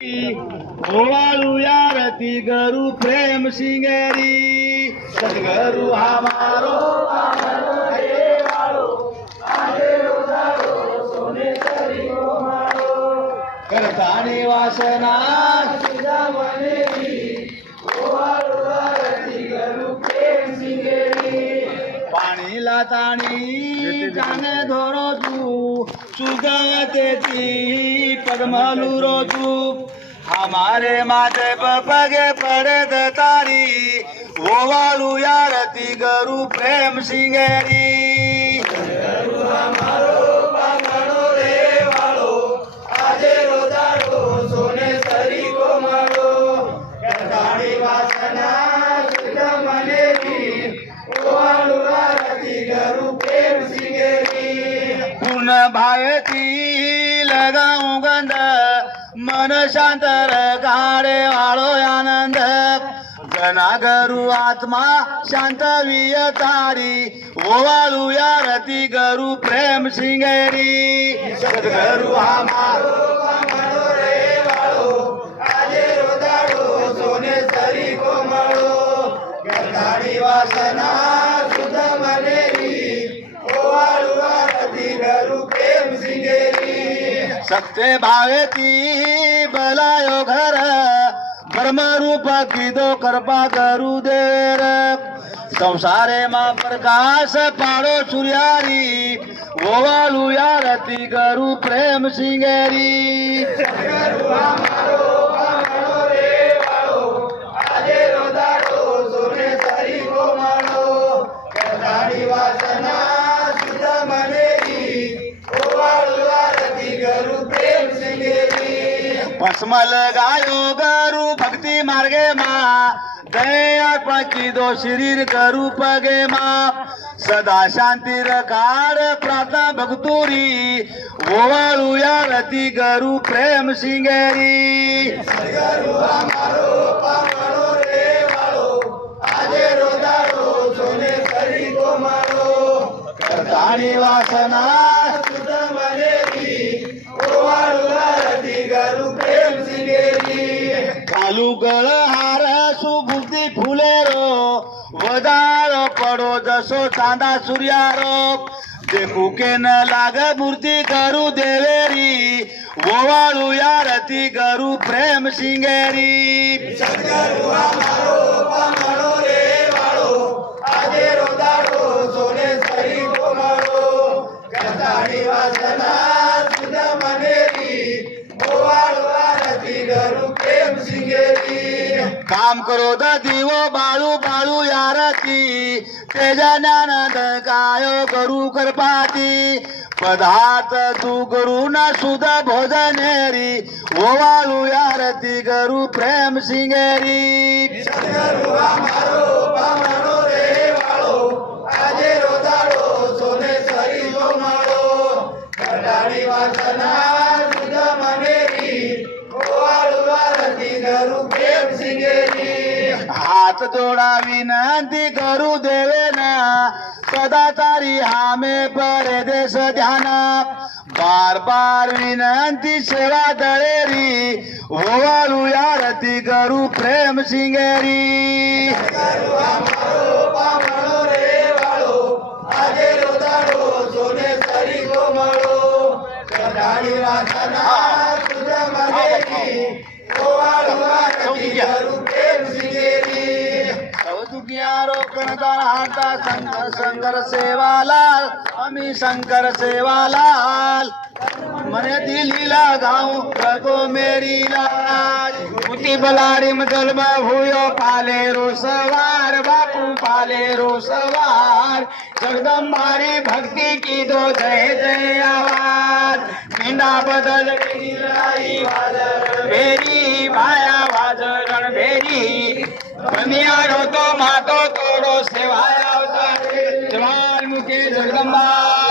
ओवाळू यारती गरु प्रेम सिंगेरी सद्गुरु हमारो करताने वासना पाणी लाताणी जाने धोरो तू सुगवते ती पद्मलू रोजू हमारे माथे पगे पड़े तारी ओवाळू यारती गरु प्रेम सिंगेरी पूर्ण भावेती लगाऊ गंध मन शांत गाडे वाळो आनंद जनागरु आत्मा शांत वियतारी ओवाळू यारती गरु प्रेम सिंगेरी सद्गुरु हमारो वासना सुध मनेरी ओवाळू यारती गरु प्रेम सिंगेरी सत्य भावेती बलायो घर ब्रह्मरूप कीदो कृपा करू देर संसारे मा प्रकाश पाडो सूर्यारी ओवाळू यारती गरु प्रेम सिंगेरी भस्मल गायो गरु भक्ति मार्गे मा दया पकी दो शरीर करू पगे मा सदा शांति रखाड़ प्रार्थना भक्तुरी ओवाळू यारती गरु प्रेम सिंगेरी सद्गुरु हमारो पावनो रे वाळो आजे रोदारो सोने सरी को मारो करतानी वासना सुध मनेरी ओवाळू यारती गरु प्रेम सिंगेरी कालू गळ हार सुबुद्धी फुलेरो वदार पडो जसो चांदा सूर्यारो देखू के न लाग मूर्ती करू देवेरी ओवाळू यारती गरु प्रेम सिंगेरी सद्गुरु हमारो पामणो रे वाळो आजे रोदारो सोने सरी को मारो करतानी वासना सुध मनेरी ओवाळू यारती गरु प्रेम सिंगेरी काम करो द दिवो बाळू बाळू यारती तेजा ज्ञानद कायो करू कृपाती पदार्थ तू करू न सुध भोजनेरी ओवाळू यारती गरु प्रेम सिंगेरी सद्गुरु हमारो पामणो रे वाळो आजे रोदारो सोने सरी को माळो करतानी वासना सुध मनेरी ओवाळू यारती गरु प्रेम सिंगेरी हात जोडा विनंती करू देवेना सदा तारी हामे परे देश ध्यान बार बार विनंती सेवा दळेरी ओवाळू यारती गरु प्रेम सिंगेरी सद्गुरु हमारो पामणो रे वाळो आजे रोदारो सोने सरी को माळो करतानी वासना सुध मनेरी ओवाळू यारती गरु प्रेम सिंगेरी दुखियारो कणदार हाता शंकर सेवालाल आम्ही शंकर सेवालाल मने दिलीला गाऊ रगो मेरी लाज उठी बलारी मदलबा हुयो पाले रो सवार बापू पाले रो सवार जगदंबारी भक्ति की दो जय जय आवाज पिंडा बदल भेरी माया वाजरण भेरी